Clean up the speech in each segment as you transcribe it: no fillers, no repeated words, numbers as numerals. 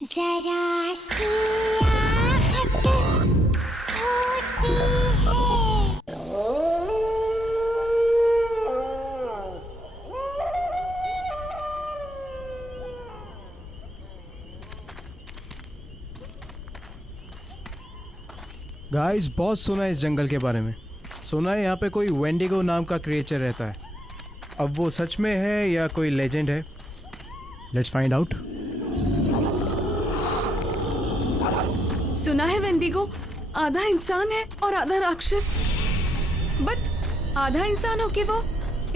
जरा सी आहट होती गाइस बहुत सुना है इस जंगल के बारे में। सुना है यहाँ पे कोई वेंडिगो नाम का क्रिएचर रहता है। अब वो सच में है या कोई लेजेंड है? Let's find out. सुना है वेंडिगो आधा इंसान है और आधा राक्षस। बट आधा इंसान होके वो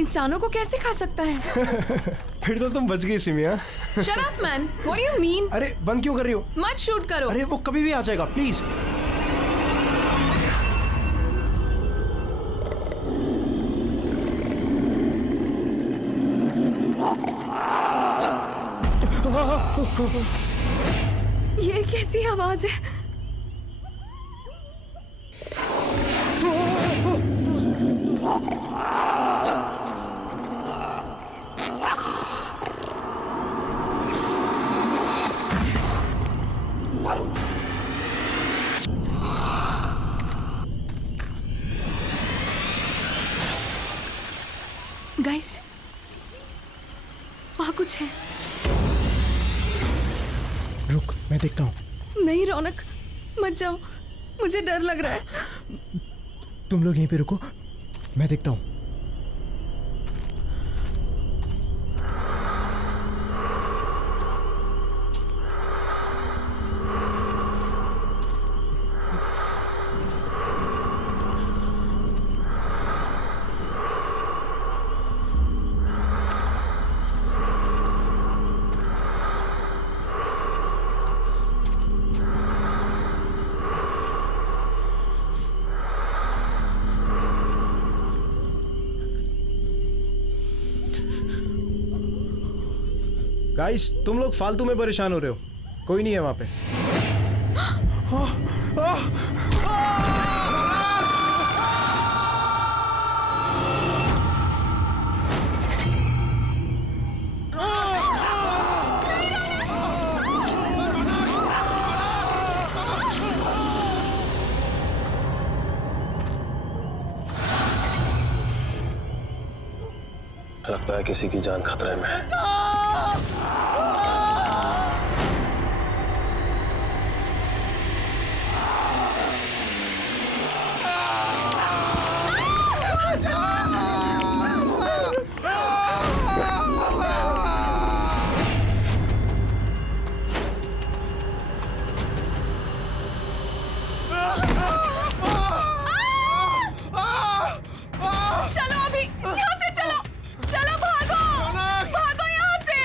इंसानों को कैसे खा सकता है? फिर तो तुम बच गई सिमिया। Shut up man, what do you mean? अरे बंद क्यों कर रही हो? मत शूट करो। अरे वो कभी भी आ जाएगा, प्लीज। ये कैसी आवाज है? गाइस, वहाँ कुछ है। रुक, मैं देखता हूँ। नहीं रौनक, मत जाओ, मुझे डर लग रहा है। तुम लोग यहीं पे रुको, मैं देखता हूँ। गाइस, तुम लोग फालतू में परेशान हो रहे हो। कोई नहीं है वहां पे। लगता है किसी की जान खतरे में है। चलो अभी यहाँ से चलो, चलो भागो, भागो यहाँ से।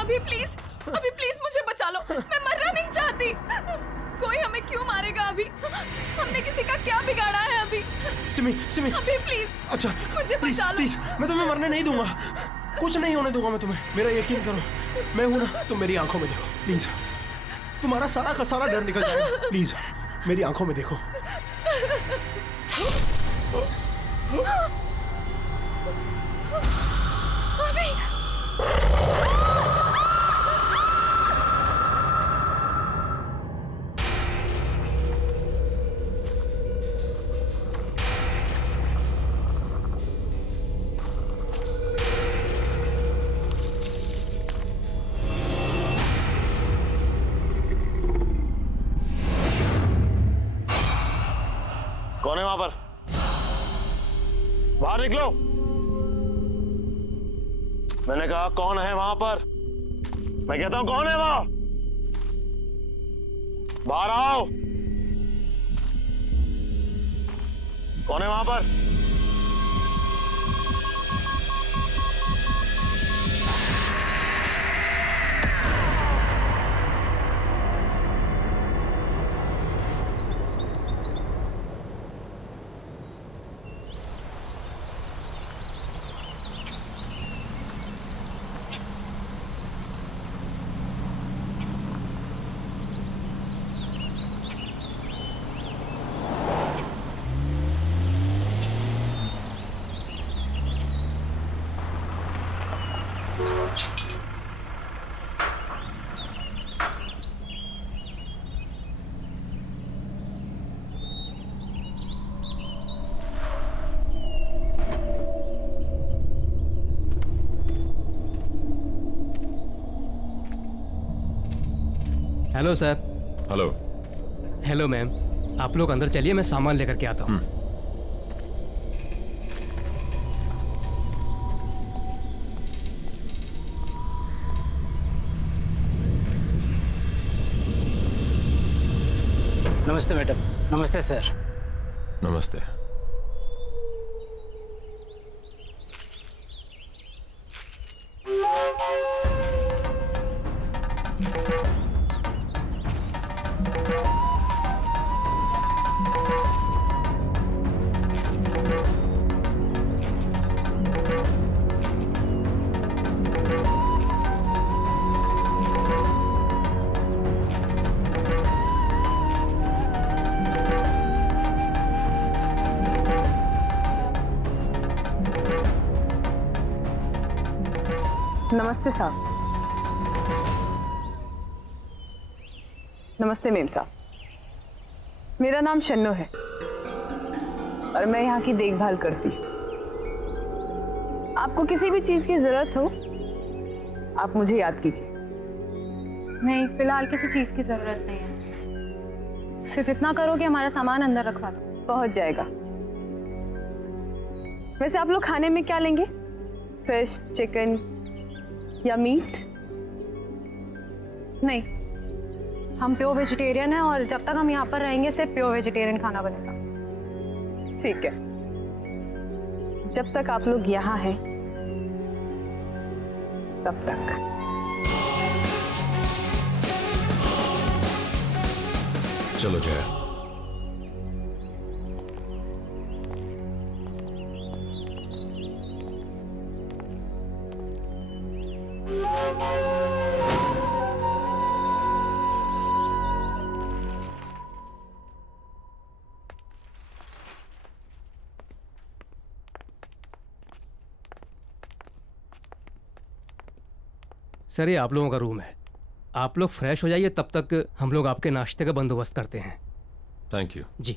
अभी प्लीज मुझे बचा लो, मैं मरना नहीं चाहती। कोई हमें क्यों मारेगा अभी? हमने किसी का क्या बिगाड़ा है अभी? सिमी अभी प्लीज, अच्छा मुझे बचा लो। प्लीज, मैं तुम्हें मरने नहीं दूंगा। कुछ नहीं होने दूंगा मैं तुम्हें, मेरा यकीन करो। मैं हूं ना, तुम मेरी आंखों में देखो प्लीज। तुम्हारा सारा का सारा डर निकल जाएगा। प्लीज मेरी आंखों में देखो। अभी कौन है वहां पर? बाहर निकलो। मैंने कहा कौन है वहां पर? मैं कहता हूं कौन है वहां? बाहर आओ। कौन है वहां पर? Hello sir. Hello. Hello ma'am, आप लोग अंदर चलिए, मैं सामान लेकर के आता हूँ। नमस्ते मैडम। नमस्ते सर। नमस्ते। नमस्ते साहब। नमस्ते मेम साहब, मेरा नाम शन्नो है और मैं यहाँ की देखभाल करती हूँ। आपको किसी भी चीज की जरूरत हो आप मुझे याद कीजिए। नहीं, फिलहाल किसी चीज की जरूरत नहीं है। सिर्फ इतना करो कि हमारा सामान अंदर रखवा दो। पहुंच जाएगा। वैसे आप लोग खाने में क्या लेंगे? फिश, चिकन या मीट? नहीं, हम प्योर वेजिटेरियन हैं और जब तक हम यहाँ पर रहेंगे सिर्फ प्योर वेजिटेरियन खाना बनेगा। ठीक है, जब तक आप लोग यहाँ हैं तब तक। चलो जया। सर ये आप लोगों का रूम है, आप लोग फ्रेश हो जाइए, तब तक हम लोग आपके नाश्ते का बंदोबस्त करते हैं। Thank you. जी।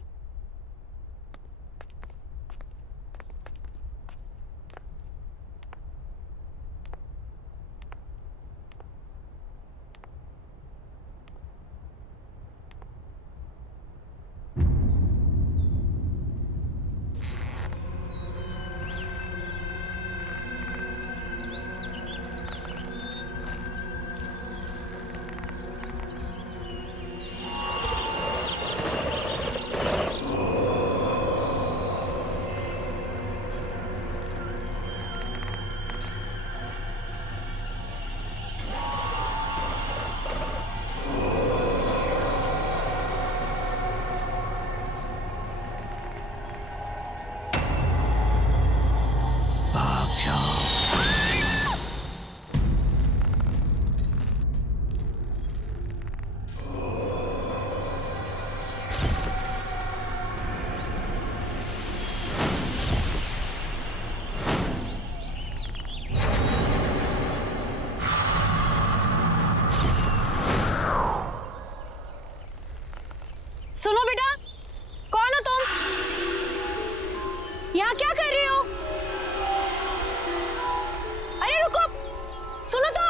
सुनो बेटा, कौन हो तुम? यहाँ क्या कर रही हो? अरे रुको, सुनो तो।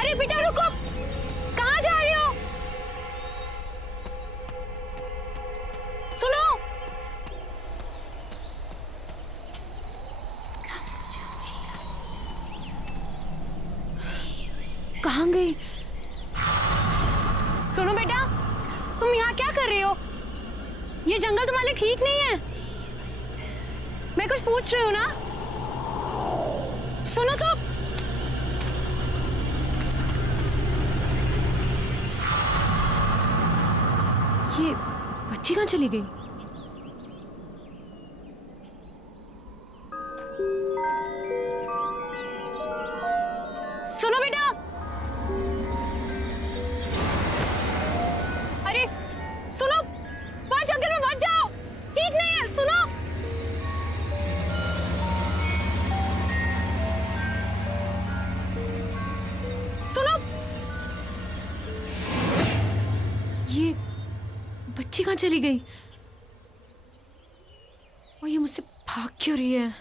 अरे बेटा रुको, कहाँ जा रही हो? सुनो। कहाँ गई? सुनो बेटा, तुम यहाँ क्या कर रही हो? ये जंगल तुम्हारे लिए ठीक नहीं है। मैं कुछ पूछ रही हूँ ना, सुनो तो। ये बच्ची कहाँ चली गई? सुनो बेटा। अरे सुनो, वहां जंगल में मत जाओ, ठीक नहीं है। सुनो। सुनो। ये बच्ची कहाँ चली गई? और ये मुझसे भाग क्यों रही है?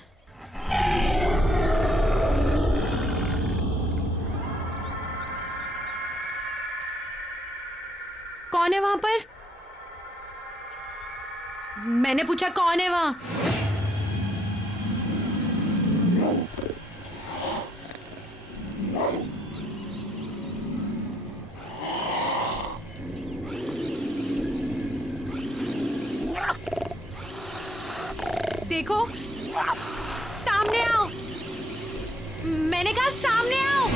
कौन है वहां पर? मैंने पूछा कौन है वहां? देखो, सामने आओ। मैंने कहा सामने आओ।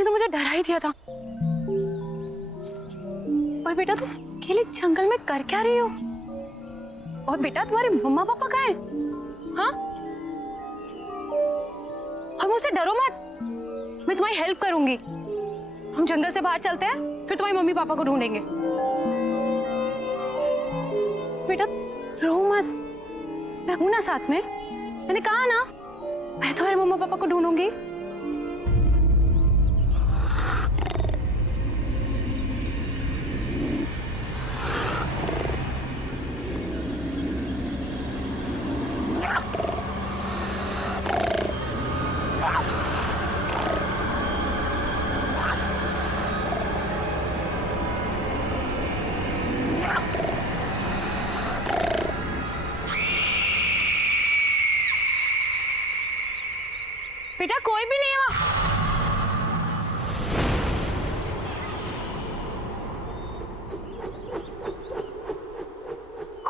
तो मुझे डरा ही दिया था। और बेटा तुम अकेले जंगल में कर क्या रही हो? और बेटा तुम्हारे मम्मा पापा कहाँ हैं? हाँ? और मुझसे डरो मत, मैं तुम्हारी हेल्प करूंगी। हम जंगल से बाहर चलते हैं, फिर तुम्हारी मम्मी पापा को ढूंढेंगे। बेटा रो मत, मैं हूं ना साथ में। मैंने कहा ना, मैं तुम्हारे मम्मा पापा को ढूंढूंगी। बेटा कोई भी नहीं है वहां।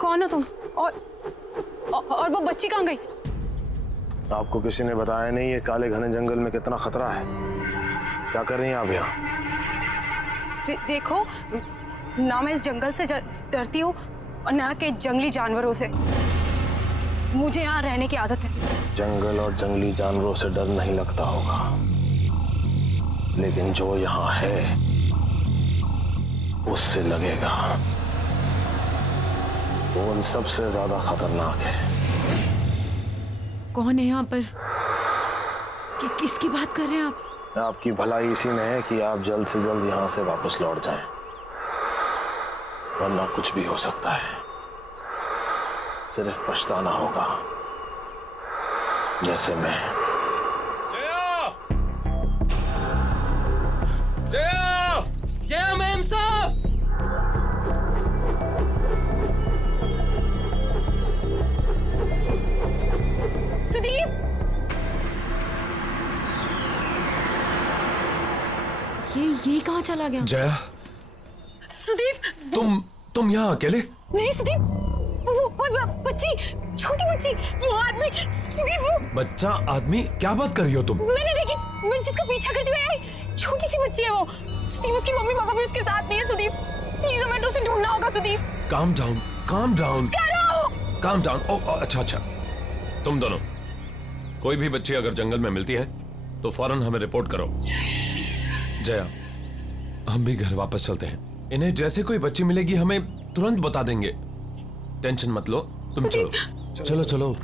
कौन हो तुम? और वो बच्ची कहाँ गई? आपको किसी ने बताया नहीं ये काले घने जंगल में कितना खतरा है? क्या कर रही हैं आप यहाँ? देखो ना, मैं इस जंगल से डरती हूँ और ना के जंगली जानवरों से। मुझे यहाँ रहने की आदत है। जंगल और जंगली जानवरों से डर नहीं लगता होगा, लेकिन जो यहाँ है उससे लगेगा। वो उन सबसे ज्यादा खतरनाक है। कौन है यहाँ पर? किसकी बात कर रहे हैं आप? आपकी भलाई इसी में है कि आप जल्द से जल्द यहाँ से वापस लौट जाएं, वरना कुछ भी हो सकता है। सिर्फ पछताना होगा, जैसे मैं। जया मैम साहब! सुदीप! ये कहाँ चला गया? जया, सुदीप! तुम यहाँ अकेले? नहीं सुदीप, वो बच्ची, छोटी बच्ची, वो आदमी, सुदीप वो। बच्चा आदमी? क्या बात कर रही हो तुम? मैंने देखी, मैं जिसका पीछा करती हुई आई, छोटी सी बच्ची है वो। सुदीप उसकी मम्मी पापा भी उसके साथ नहीं है। सुदीप प्लीज हमें उसे ढूंढना होगा। Sudeep calm down, calm down, क्या रहा हो? Calm down. ओ अच्छा अच्छा, तुम दोनों कोई भी बच्ची अगर जंगल में मिलती है तो फौरन हमें रिपोर्ट करो। जया, हम भी घर वापस चलते हैं। इन्हें जैसे कोई बच्ची मिलेगी हमें तुरंत बता देंगे। टेंशन मत लो, तुम चलो चलो चलो।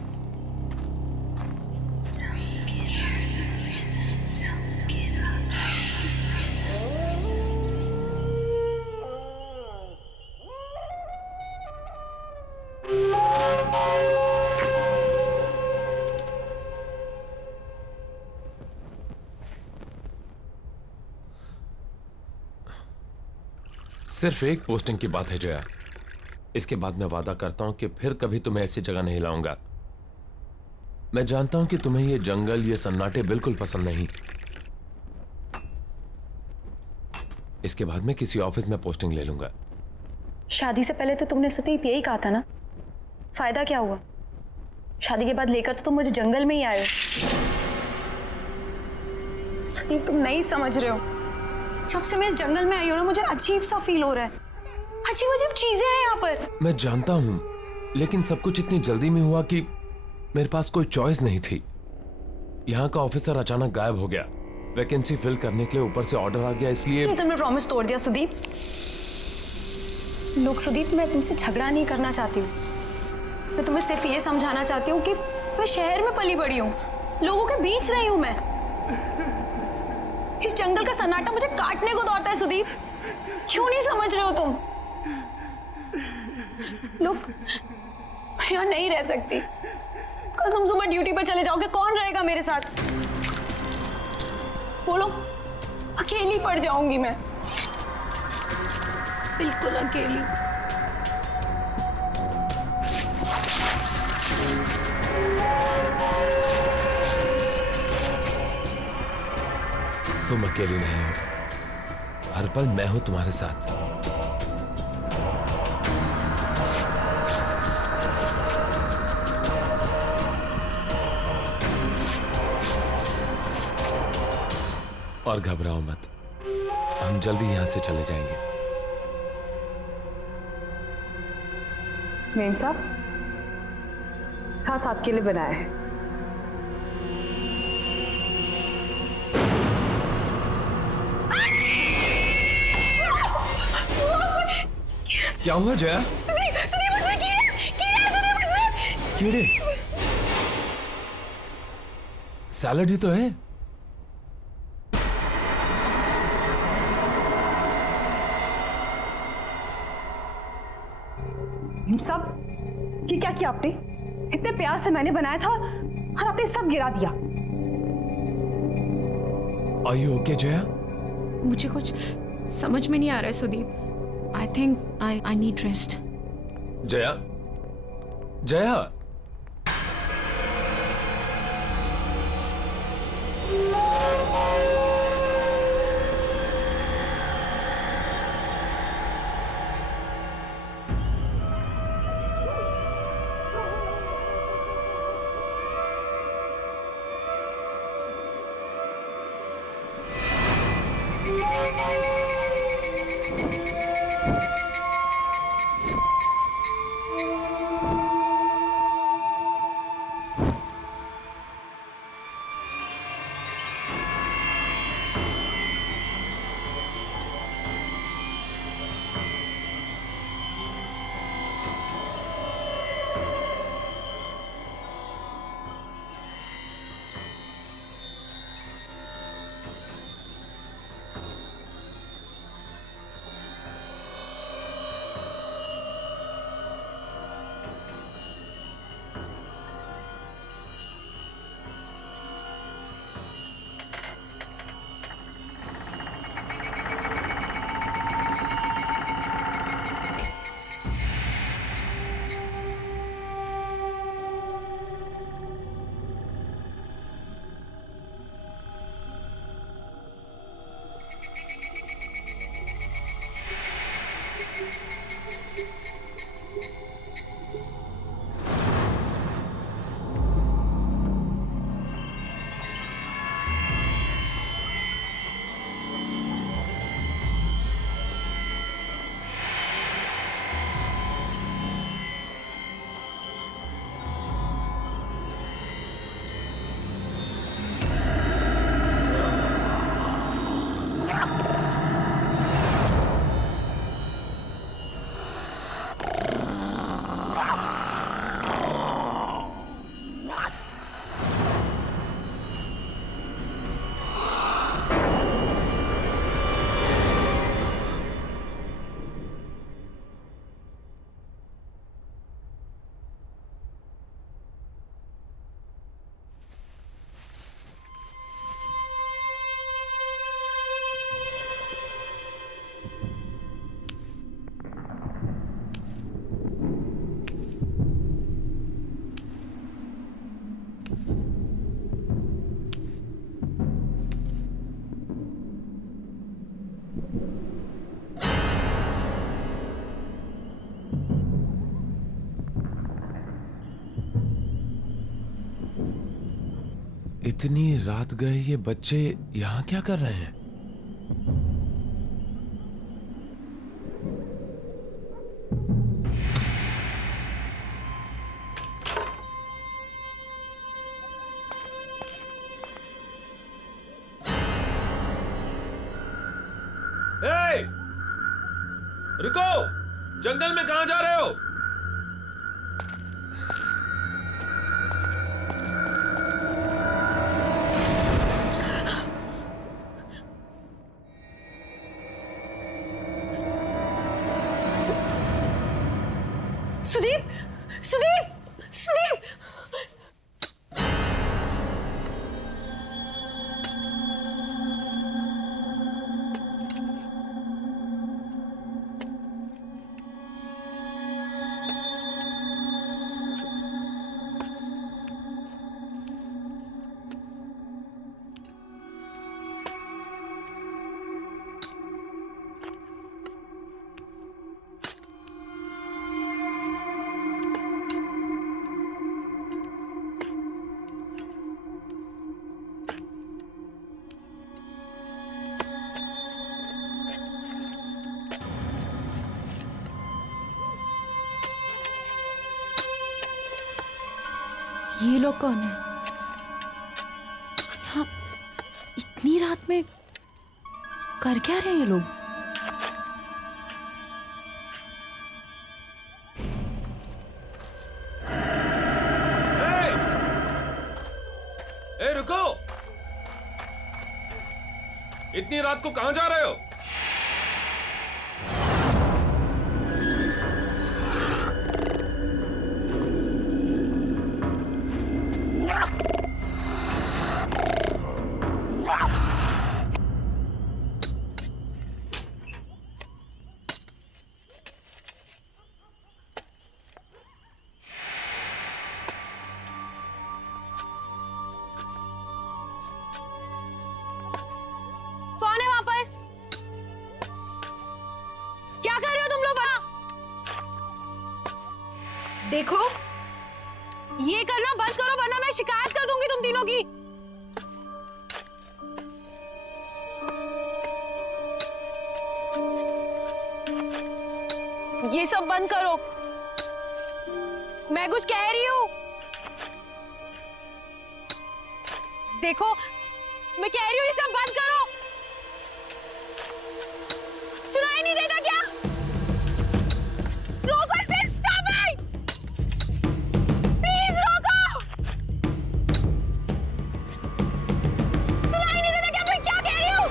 सिर्फ एक पोस्टिंग की बात है जया, इसके बाद मैं वादा करता हूं कि फिर कभी तुम्हें ऐसी जगह नहीं लाऊंगा। मैं जानता हूं कि तुम्हें ये जंगल, ये सन्नाटे बिल्कुल पसंद नहीं। इसके बाद मैं किसी ऑफिस में पोस्टिंग ले लूंगा। शादी से पहले तो तुमने सुदीप यही कहा था ना, फायदा क्या हुआ? शादी के बाद लेकर तो तुम मुझे जंगल में ही आए हो। सुदीप तुम नहीं समझ रहे हो, जब से मैं इस जंगल में आई हूं ना, मुझे अजीब सा फील हो रहा है। अजीब अजीब चीजें हैं यहाँ पर। मैं जानता हूं, लेकिन सब कुछ इतनी जल्दी में हुआ कि मेरे पास कोई चॉइस नहीं थी। यहाँ का ऑफिसर अचानक गायब हो गया, वैकेंसी फिल करने के लिए ऊपर से ऑर्डर आ गया, इसलिए तुमने प्रॉमिस तोड़ दिया सुदीप। लोग सुदीप, मैं तुमसे झगड़ा नहीं करना चाहती हूँ, मैं तुम्हें सिर्फ ये समझाना चाहती हूँ कि मैं शहर में पली बड़ी हूँ, लोगों के बीच रही हूँ मैं। इस जंगल का सन्नाटा मुझे काटने को दौड़ता है सुदीप, क्यों नहीं समझ रहे हो तुम? लोग मैं यहाँ नहीं रह सकती। कल तुम सुबह ड्यूटी पर चले जाओगे, कौन रहेगा मेरे साथ? बोलो, अकेली पड़ जाऊंगी मैं, बिल्कुल अकेली। तुम अकेली नहीं हो, हर पल मैं हूं तुम्हारे साथ। और घबराओ मत, हम जल्दी यहां से चले जाएंगे। मेम साहब, खास आपके लिए बनाया है। क्या हुआ जया? सुदीप, सुदीप उसमें कीड़े, कीड़े सुदीप उसमें। कीड़े? सैलड ही तो है। सब ये क्या किया आपने? इतने प्यार से मैंने बनाया था और आपने सब गिरा दिया। Are you okay, Jaya? मुझे कुछ समझ में नहीं आ रहा है Sudeep. I think I need rest. Jaya, Jaya, इतनी रात गए ये बच्चे यहां क्या कर रहे हैं? ए! रुको! जंगल में कहां जा रहे हो? सुदीप, सुदीप! सुदीप! ये लोग कौन है? यहाँ इतनी रात में कर क्या रहे हैं ये लोग? ए रुको! इतनी रात को कहां जा रहे हो? कौन है वहां पर? क्या कर रहे हो तुम लोग वहां? देखो, ये करना बंद करो वरना मैं शिकायत कर दूंगी तुम तीनों की। ये सब बंद करो। मैं कुछ कह रही हूं। देखो, मैं कह रही हूं ये सब बंद करो। सुनाई नहीं देता क्या? रोको इसे, स्टॉप इट! प्लीज रोको! सुनाई नहीं देता क्या मैं क्या कह रही हूं?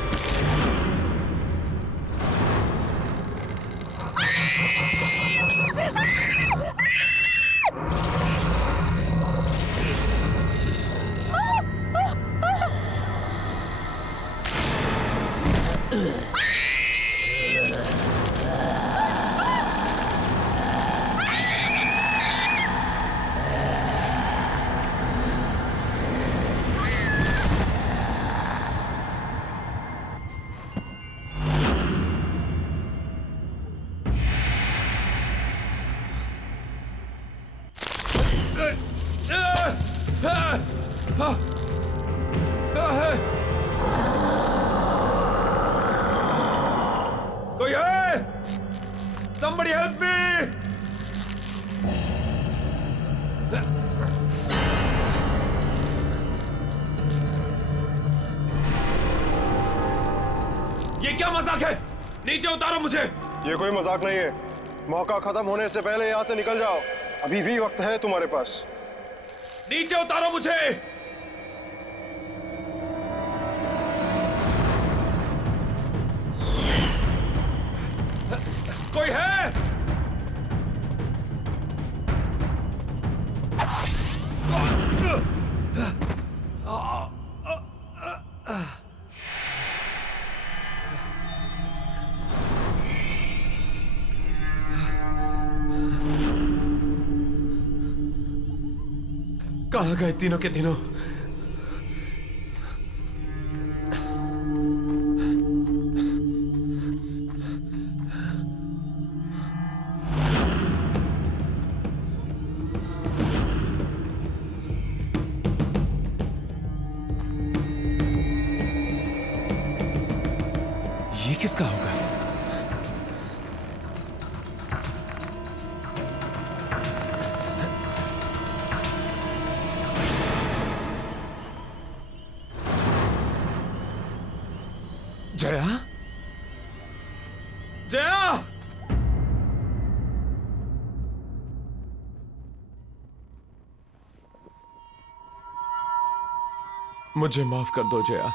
कोई है? Somebody help me! ये क्या मजाक है? नीचे उतारो मुझे। ये कोई मजाक नहीं है। मौका खत्म होने से पहले यहाँ से निकल जाओ। अभी भी वक्त है तुम्हारे पास। नीचे उतारो मुझे। कोई है? कहाँ गए तीनों के तीनों? ये किसका होगा? जया? जया! मुझे माफ कर दो जया।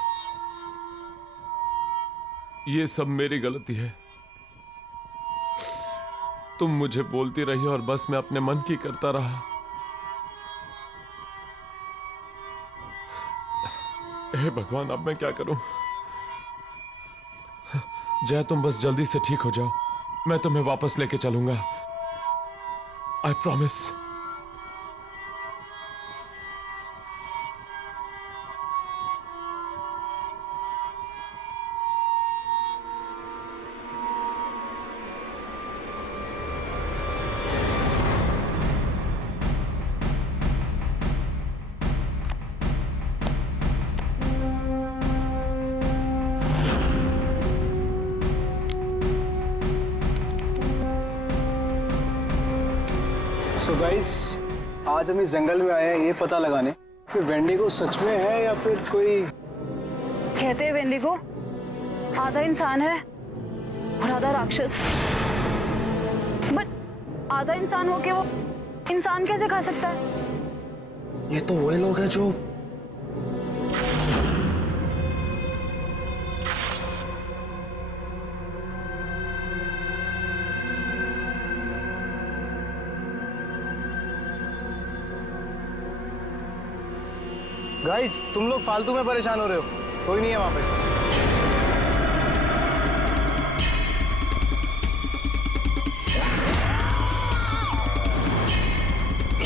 ये सब मेरी गलती है। तुम मुझे बोलती रही और बस मैं अपने मन की करता रहा। हे भगवान, अब मैं क्या करूं? जया, तुम बस जल्दी से ठीक हो जाओ, मैं तुम्हें वापस लेके चलूंगा। I promise. तो गाइस, आज हम इस जंगल में आए हैं ये पता लगाने कि वेंडिगो सच में है या फिर कोई। कहते हैं वेंडिगो आधा इंसान है और आधा राक्षस। बट आधा इंसान होके वो इंसान कैसे खा सकता है? ये तो वही लोग हैं जो गाइस, तुम लोग फालतू में परेशान हो रहे हो, कोई नहीं है वहां पे।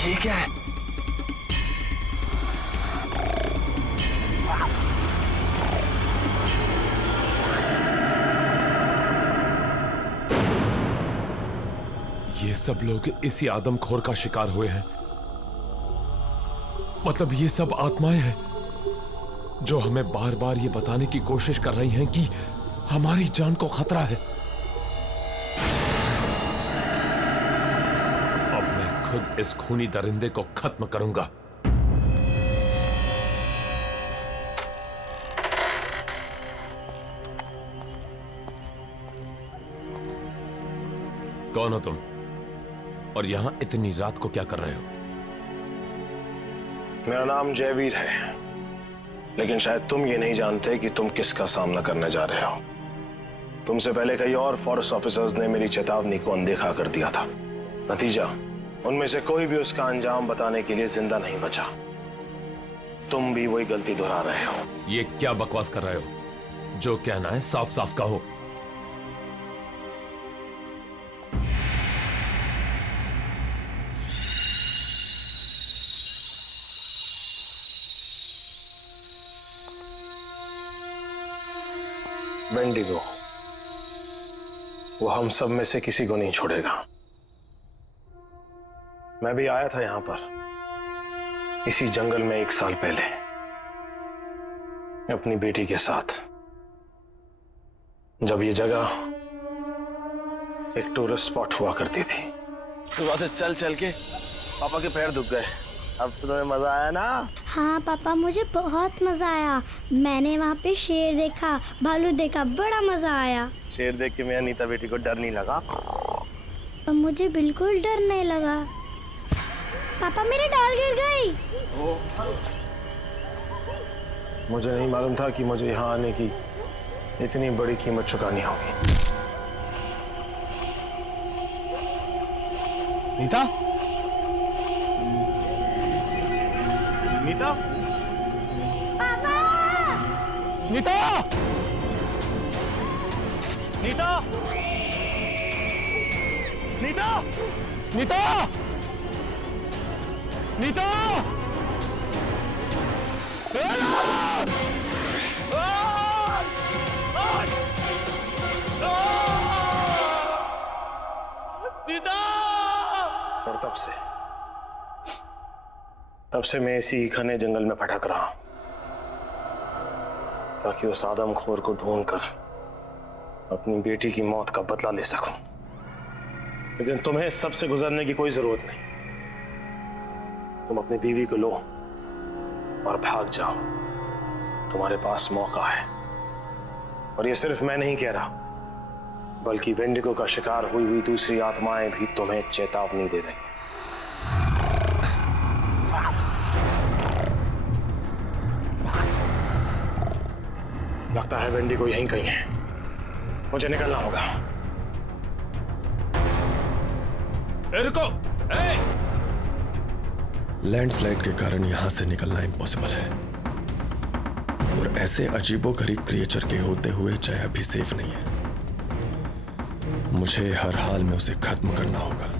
ये क्या है? ये सब लोग इसी आदमखोर का शिकार हुए हैं। मतलब ये सब आत्माएं हैं जो हमें बार बार ये बताने की कोशिश कर रही हैं कि हमारी जान को खतरा है। अब मैं खुद इस खूनी दरिंदे को खत्म करूंगा। कौन हो तुम और यहां इतनी रात को क्या कर रहे हो? मेरा नाम जयवीर है, लेकिन शायद तुम ये नहीं जानते कि तुम किसका सामना करने जा रहे हो। तुमसे पहले कई और फॉरेस्ट ऑफिसर्स ने मेरी चेतावनी को अनदेखा कर दिया था। नतीजा, उनमें से कोई भी उसका अंजाम बताने के लिए जिंदा नहीं बचा। तुम भी वही गलती दोहरा रहे हो। ये क्या बकवास कर रहे हो? जो कहना है साफ साफ कहो। वेंडिगो, वो हम सब में से किसी को नहीं छोड़ेगा। मैं भी आया था यहां पर इसी जंगल में 1 साल पहले अपनी बेटी के साथ, जब ये जगह एक टूरिस्ट स्पॉट हुआ करती थी। सुबह से चल चल के पापा के पैर दुख गए। अब तो तुम्हें मजा आया ना? हाँ पापा, मुझे बहुत मजा आया। मैंने वहाँ पे शेर देखा, भालू देखा, बड़ा मजा आया। शेर देख के मेरा नीता बेटी को डर नहीं लगा? मुझे बिल्कुल डर नहीं लगा। पापा, मेरी डाल गिर गई। मुझे नहीं मालूम था कि मुझे यहां आने की इतनी बड़ी कीमत चुकानी होगी। नीता? नीता? पापा! नीता! नीता! नीता! नीता! नीता! और तब से मैं इसी घने जंगल में भटक रहा हूं, ताकि उस आदमखोर को ढूंढकर अपनी बेटी की मौत का बदला ले सकूं। लेकिन तुम्हें इस सब से गुजरने की कोई जरूरत नहीं। तुम अपनी बीवी को लो और भाग जाओ। तुम्हारे पास मौका है। और ये सिर्फ मैं नहीं कह रहा, बल्कि वेंडिगो का शिकार हुई हुई दूसरी आत्माएं भी तुम्हें चेतावनी दे रही। लगता है वेंडिगो यहीं कहीं है। मुझे निकलना होगा। रुको! लैंडस्लाइड के कारण यहां से निकलना इम्पॉसिबल है। और ऐसे अजीबोगरीब क्रिएचर के होते हुए जया भी सेफ नहीं है। मुझे हर हाल में उसे खत्म करना होगा।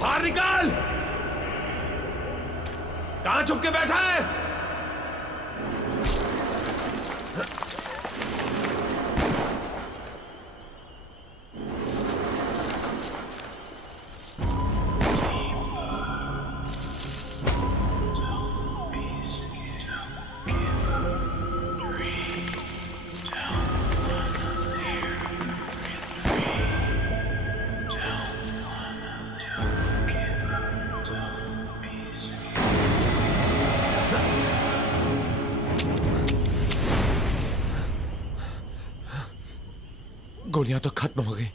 बाहर निकाल! कहां छुप के बैठा है? गोलियां तो खत्म हो गई।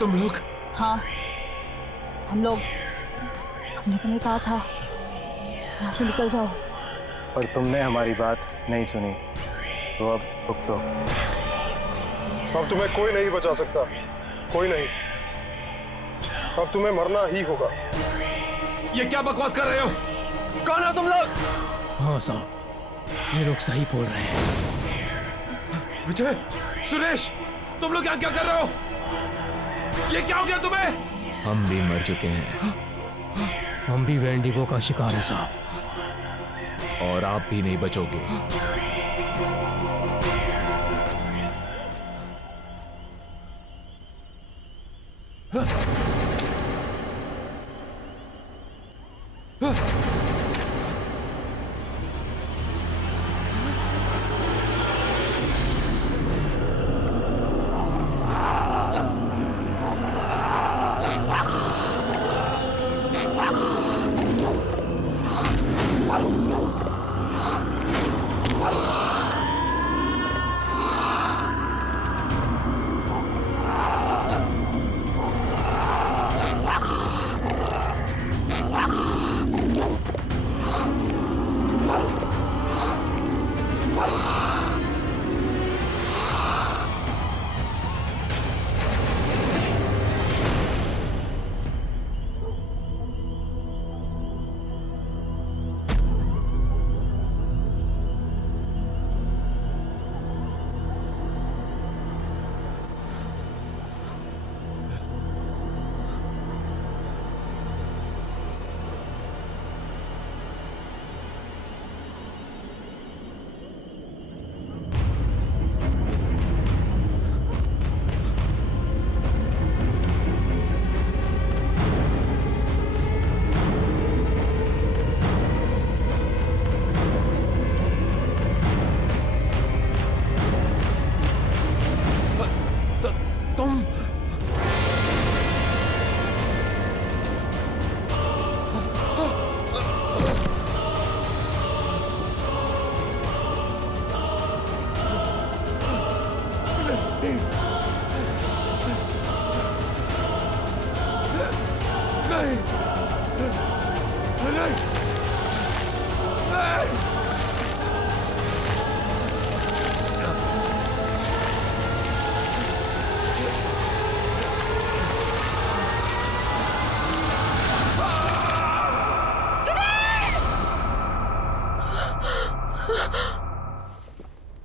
तुम लोग? हाँ, हम लोग। हमने तुम्हें कहा था यहाँ से निकल जाओ, और तुमने हमारी बात नहीं सुनी, तो अब भुगतो। अब तुम्हें कोई नहीं बचा सकता, कोई नहीं। अब तुम्हें मरना ही होगा। ये क्या बकवास कर रहे हो? कौन हो तुम लोग? हाँ साहब, ये लोग सही बोल रहे हैं। विजय, सुरेश, तुम लोग यहाँ क्या कर रहे हो? ये क्या हो गया तुम्हें? हम भी मर चुके हैं। हम भी वेंडिगो का शिकार है साहब, और आप भी नहीं बचोगे।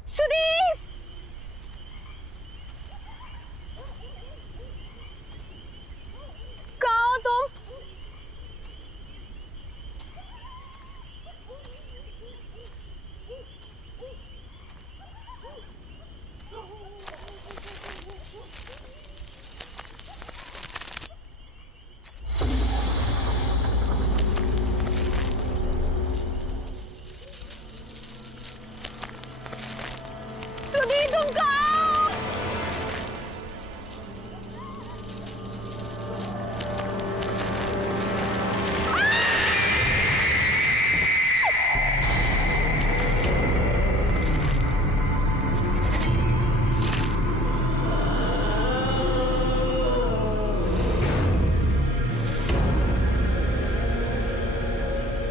सुदीप! कहाँ हो तुम? सुदीप तुम कहाँ हो?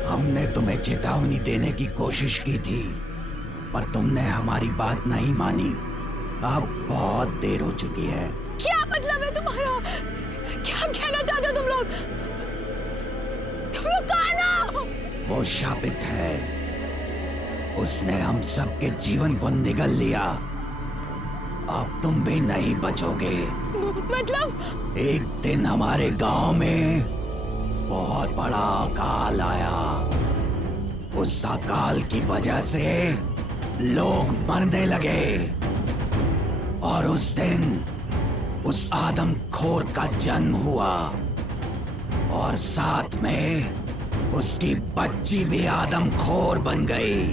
हमने तुम्हें चेतावनी देने की कोशिश की थी, पर तुमने हमारी बात नहीं मानी। अब बहुत देर हो चुकी है। क्या मतलब है तुम्हारा? क्या कहना चाहते हो तुम लोग? तुम लोग कहाँ ना? वो शापित है, उसने हम सबके जीवन को निगल लिया। अब तुम भी नहीं बचोगे। मतलब? एक दिन हमारे गांव में बहुत बड़ा अकाल आया। उस अकाल की वजह से लोग मरने लगे, और उस दिन उस आदमखोर का जन्म हुआ, और साथ में उसकी बच्ची भी आदमखोर बन गई।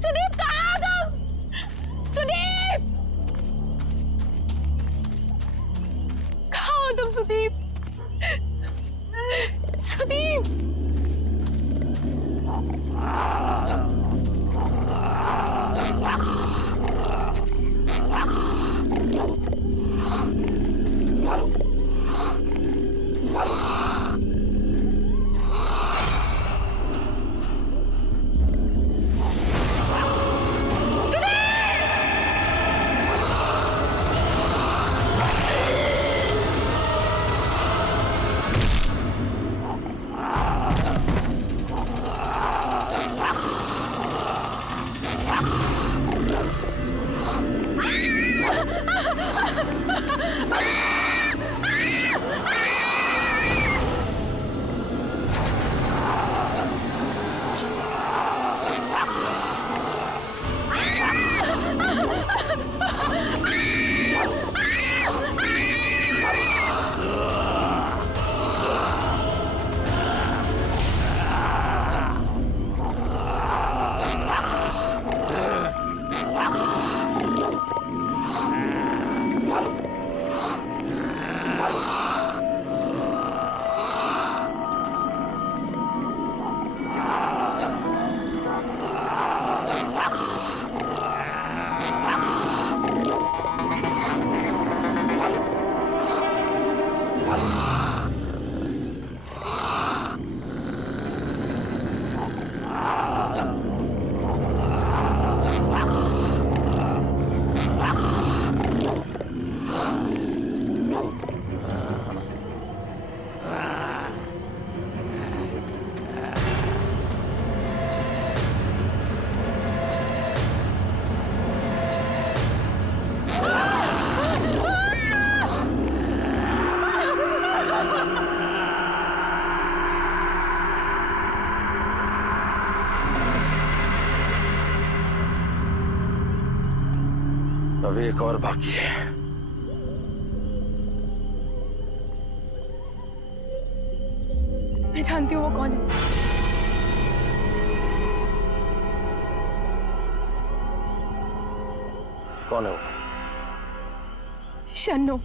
सुदीप कहाँ हो तुम? सुदीप! कहाँ हो तुम सुदीप? सुदीप! अभी एक और बाकी है। मैं जानती हूँ वो कौन है। कौन है वो? शन्नो।